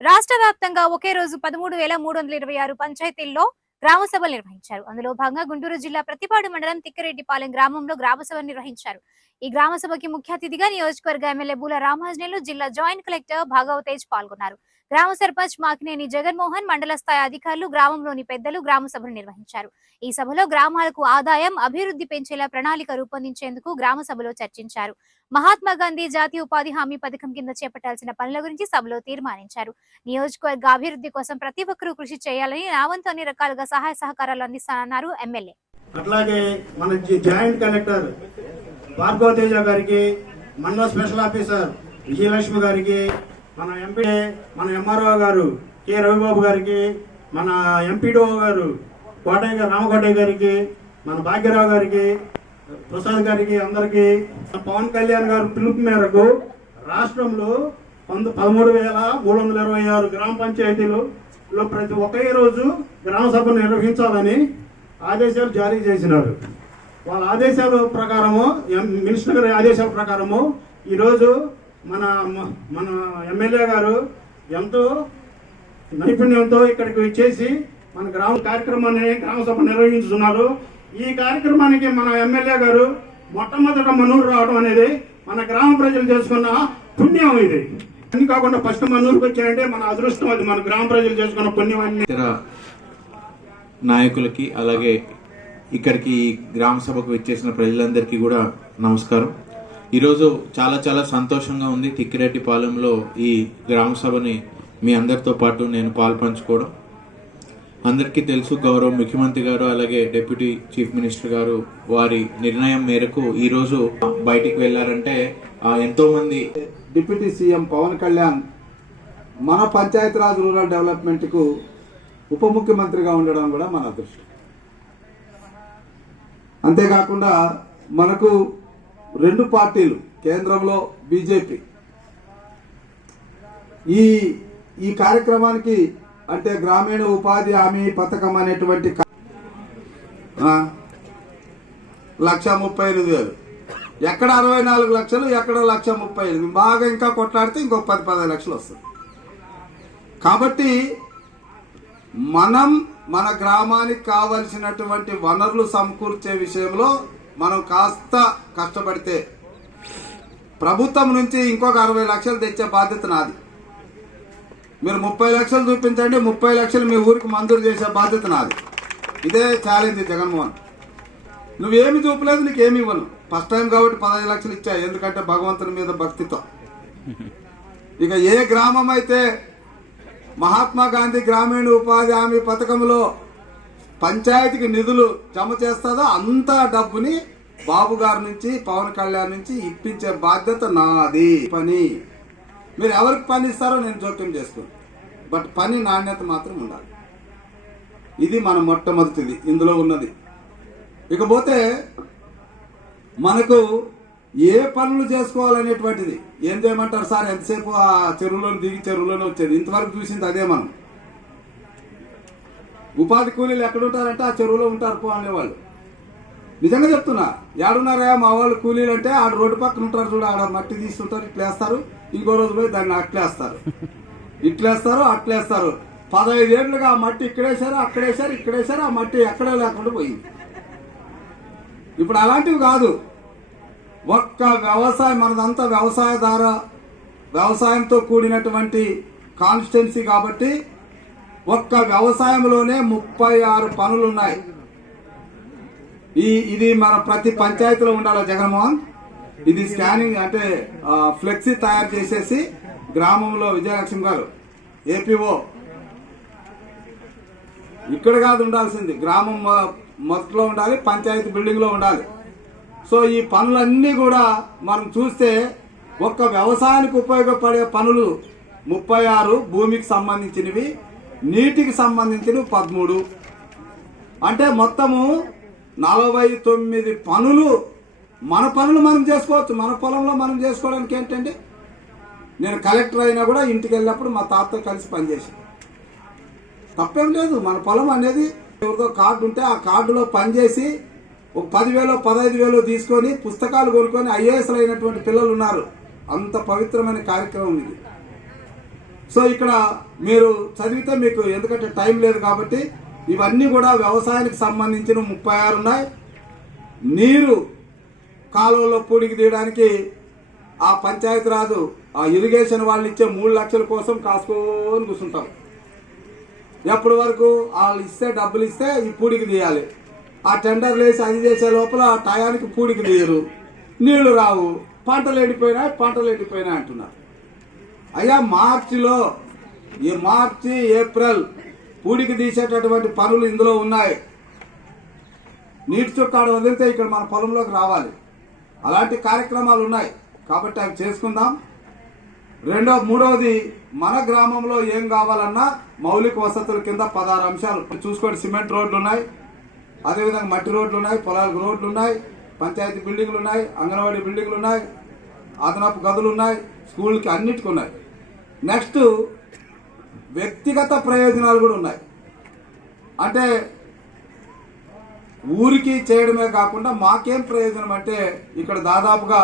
రాష్ట్ర వ్యాప్తంగా ఒకే రోజు పదమూడు వేల మూడు వందల ఇరవై ఆరు పంచాయతీల్లో గ్రామ సభలు నిర్వహించారు. అందులో భాగంగా గుంటూరు జిల్లా ప్రతిపాడు మండలం తిక్కరెడ్డిపాలెం గ్రామంలో గ్రామ సభ నిర్వహించారు. ఈ గ్రామ సభకి ముఖ్య అతిథిగా నియోజకవర్గ ఎమ్మెల్యే బూల రామాంజనేయులు జిల్లా జాయింట్ కలెక్టర్ భాగవతేజ్ పాల్గొన్నారు. గ్రామ సర్పంచ్ మాకినేని జగన్మోహన్ మండల స్థాయి అధికారులు గ్రామంలోని పెద్దలు గ్రామ సభను నిర్వహించారు. ఈ సభలో గ్రామాలకు ఆదాయం అభివృద్ధి పెంచేలా ప్రణాళిక రూపొందించేందుకు గ్రామ సభలో చర్చించారు. మహాత్మా గాంధీ జాతీయ ఉపాధి హామీ పథకం కింద చేపట్టాల్సిన పనుల గురించి సభలో తీర్మానించారు. నియోజకవర్గ అభివృద్ధి కోసం ప్రతి ఒక్కరూ కృషి చేయాలని నావంతో అన్ని రకాలుగా సహాయ సహకారాలు అందిస్తానన్నారు ఎమ్మెల్యే. అట్లాగే మన జాయింట్ కలెక్టర్ భార్గవతేజ గారికి మండల స్పెషల్ ఆఫీసర్ విజయలక్ష్మి గారికి మన ఎంపీ మన ఎంఆర్ఓ గారు కె రవిబాబు గారికి మన ఎంపీడీఓ గారు కోటయ్య గారు రామకోటయ్య గారికి మన భాగ్యరావు గారికి ప్రసాద్ గారికి అందరికీ పవన్ కళ్యాణ్ గారు పిలుపు మేరకు రాష్ట్రంలో పంద పదమూడు వేల మూడు వందల ఇరవై ఆరు గ్రామ పంచాయతీలు ప్రతి ఒకే రోజు గ్రామ సభ నిర్వహించాలని ఆదేశాలు జారీ చేసినారు. వాళ్ళ ఆదేశాల ప్రకారము ఎం- మినిస్టర్ గారి ఆదేశాల ప్రకారము ఈరోజు మన మన ఎమ్మెల్యే గారు ఎంతో నైపుణ్యంతో ఇక్కడికి వచ్చేసి మన గ్రామ కార్యక్రమాన్ని గ్రామ సభ నిర్వహించుతున్నారు. ఈ కార్యక్రమానికి మన ఎమ్మెల్యే గారు మొట్టమొదట మనూరు రావడం అనేది మన గ్రామ ప్రజలు చేసుకున్న పుణ్యం ఇది. అన్ని కాకుండా ఫస్ట్ మనూరుకి వచ్చాయంటే మన అదృష్టం అది. మన గ్రామ ప్రజలు చేసుకున్న పుణ్యం అన్ని. నాయకులకి అలాగే ఇక్కడికి గ్రామ సభకు వచ్చేసిన ప్రజలందరికీ కూడా నమస్కారం. ఈరోజు చాలా చాలా సంతోషంగా ఉంది తిక్కిరెడ్డిపాలెంలో ఈ గ్రామ సభని మీ అందరితో పాటు నేను పాల్పంచుకోవడం అందరికీ తెలుసు గౌరవ ముఖ్యమంత్రి గారు అలాగే డిప్యూటీ చీఫ్ మినిస్టర్ గారు వారి నిర్ణయం మేరకు ఈరోజు బయటికి వెళ్ళారంటే ఎంతోమంది డిప్యూటీ సీఎం పవన్ కళ్యాణ్ మన పంచాయతీరాజ్ రూరల్ డెవలప్మెంట్కు ఉప ముఖ్యమంత్రిగా ఉండడం కూడా మన అదృష్టం. అంతేకాకుండా మనకు రెండు పార్టీలు కేంద్రంలో బీజేపీ. ఈ ఈ కార్యక్రమానికి అంటే గ్రామీణ ఉపాధి హామీ పథకం అనేటువంటి లక్ష ముప్పై ఎనిమిది వేలు. ఎక్కడ అరవై నాలుగు లక్షలు ఎక్కడ లక్ష ముప్పై ఎనిమిది బాగా ఇంకా కొట్లాడితే ఇంకో పది పదిహేను లక్షలు వస్తుంది కాబట్టి మనం మన గ్రామానికి కావలసినటువంటి వనరులు సమకూర్చే విషయంలో మనం కాస్త కష్టపడితే ప్రభుత్వం నుంచి ఇంకొక అరవై లక్షలు తెచ్చే బాధ్యత నాది. మీరు ముప్పై లక్షలు చూపించండి ముప్పై లక్షలు మీ ఊరికి మంజూరు చేసే బాధ్యత నాది. ఇదే ఛాలెంజ్ జగన్మోహన్. నువ్వేమి చూపలేదు నీకేమి ఇవ్వను. ఫస్ట్ టైం కాబట్టి పదహైదు లక్షలు ఇచ్చా ఎందుకంటే భగవంతుని మీద భక్తితో. ఇక ఏ గ్రామం అయితే మహాత్మా గాంధీ గ్రామీణ ఉపాధి హామీ పథకంలో పంచాయతీకి నిధులు జమ చేస్తుందో అంత డబ్బుని బాబు గారి నుంచి పవన్ కళ్యాణ్ నుంచి ఇప్పించే బాధ్యత నాది. పని. మీరు ఎవరికి పని ఇస్తారో నేను జోక్యం చేసుకోను. బట్ పని నాణ్యత మాత్రం ఉండాలి. ఇది మన మొట్టమొదటిది. ఇందులో ఉన్నది. ఇకపోతే మనకు ఏ పనులు చేసుకోవాలనేటువంటిది. ఏం చేయమంటారు సార్? ఎంతసేపు ఆ చెరువులోని దిగి చెరువులోనే వచ్చేది? ఇంతవరకు చూసింది అదే మనం. ఉపాధి కూలీలు ఎక్కడ ఉంటారంటే ఆ చెరువులో ఉంటారు పో అనేవాళ్ళు. నిజంగా చెప్తున్నా ఏడున్నారా మా వాళ్ళు కూలీలు అంటే ఆడ రోడ్డు పక్కన ఉంటారు చూడ ఆడ మట్టి తీసుకుంటారు ఇట్లేస్తారు. ఇంకో రోజు పోయి దాన్ని అట్లేస్తారు. ఇట్లేస్తారు అట్లేస్తారు. పదహైదు ఏళ్ళుగా ఆ మట్టి ఇక్కడేసారు అక్కడేసారు ఇక్కడేసారు ఆ మట్టి ఎక్కడే లేకుండా పోయింది. ఇప్పుడు అలాంటివి కాదు. ఒక్క వ్యవసాయం మనదంతా వ్యవసాయదార వ్యవసాయంతో కూడినటువంటి కాన్స్టిట్యున్సీ కాబట్టి ఒక్క వ్యవసాయంలోనే ముప్పై ఆరు పనులు ఉన్నాయి ఈ ఇది మన ప్రతి పంచాయతీలో ఉండాలి జగన్మోహన్? ఇది స్కానింగ్ అంటే ఫ్లెక్సీ తయారు చేసేసి గ్రామంలో విజయలక్ష్మి గారు ఏపీఓ. ఇక్కడ కాదు ఉండాల్సింది గ్రామం మొ- మొదట్లో ఉండాలి పంచాయతీ బిల్డింగ్లో ఉండాలి. సో ఈ పనులన్నీ కూడా మనం చూస్తే ఒక్క వ్యవసాయానికి ఉపయోగపడే పనులు ముప్పై ఆరు భూమికి సంబంధించినవి. నీటికి సంబంధించిన పదమూడు. అంటే మొత్తము నలభై తొమ్మిది పనులు. మన పనులు మనం చేసుకోవచ్చు. మన పొలంలో మనం చేసుకోవడానికి ఏంటండి నేను కలెక్టర్ అయినా కూడా ఇంటికి వెళ్ళినప్పుడు మా తాతతో కలిసి పనిచేసాను తప్పేం లేదు. మన పొలం అనేది ఎవరితో కార్డు ఉంటే ఆ కార్డులో పనిచేసి ఒక పదివేలు పదహైదు వేలు తీసుకొని పుస్తకాలు కొనుక్కొని ఐఏఎస్లు అయినటువంటి పిల్లలు ఉన్నారు. అంత పవిత్రమైన కార్యక్రమం ఇది. సో ఇక్కడ మీరు చదివితే మీకు ఎందుకంటే టైం లేదు కాబట్టి ఇవన్నీ కూడా వ్యవసాయానికి సంబంధించిన ముప్పై ఆరు ఉన్నాయి. నీరు కాలువలో పూడికి తీయడానికి ఆ పంచాయతీ రాదు ఆ ఇరిగేషన్ వాళ్ళు ఇచ్చే మూడు లక్షల కోసం కాసుకోని కూర్చుంటాం ఎప్పటి వరకు వాళ్ళు ఇస్తే డబ్బులు ఇస్తే ఈ పూడికి తీయాలి. ఆ టెండర్లు వేసి అది చేసే లోపల ఆ టయానికి పూడికి తీయరు. నీళ్ళు రావు. పంటలు ఎండిపోయినాయి పంటలు ఎండిపోయినాయి అంటున్నారు. అయ్యా మార్చిలో ఈ మార్చి ఏప్రిల్ పూడికి తీసేటటువంటి పనులు ఇందులో ఉన్నాయి. నీటి చుట్టాడు వదిలితే ఇక్కడ మన పొలంలోకి రావాలి. అలాంటి కార్యక్రమాలు ఉన్నాయి. కాబట్టి అవి చేసుకుందాం. రెండో మూడవది మన గ్రామంలో ఏం కావాలన్నా మౌలిక వసతుల కింద పదహారు అంశాలు. చూసుకోండి సిమెంట్ రోడ్లు ఉన్నాయి. అదేవిధంగా మట్టి రోడ్లు ఉన్నాయి పొలాలకు రోడ్లు ఉన్నాయి పంచాయతీ బిల్డింగ్లు ఉన్నాయి అంగన్వాడీ బిల్డింగ్లు ఉన్నాయి అదనపు గదులు ఉన్నాయి. స్కూల్కి అన్నిటికీ ఉన్నాయి. నెక్స్ట్ వ్యక్తిగత ప్రయోజనాలు కూడా ఉన్నాయి. అంటే ఊరికి చేయడమే కాకుండా మాకేం ప్రయోజనం అంటే ఇక్కడ దాదాపుగా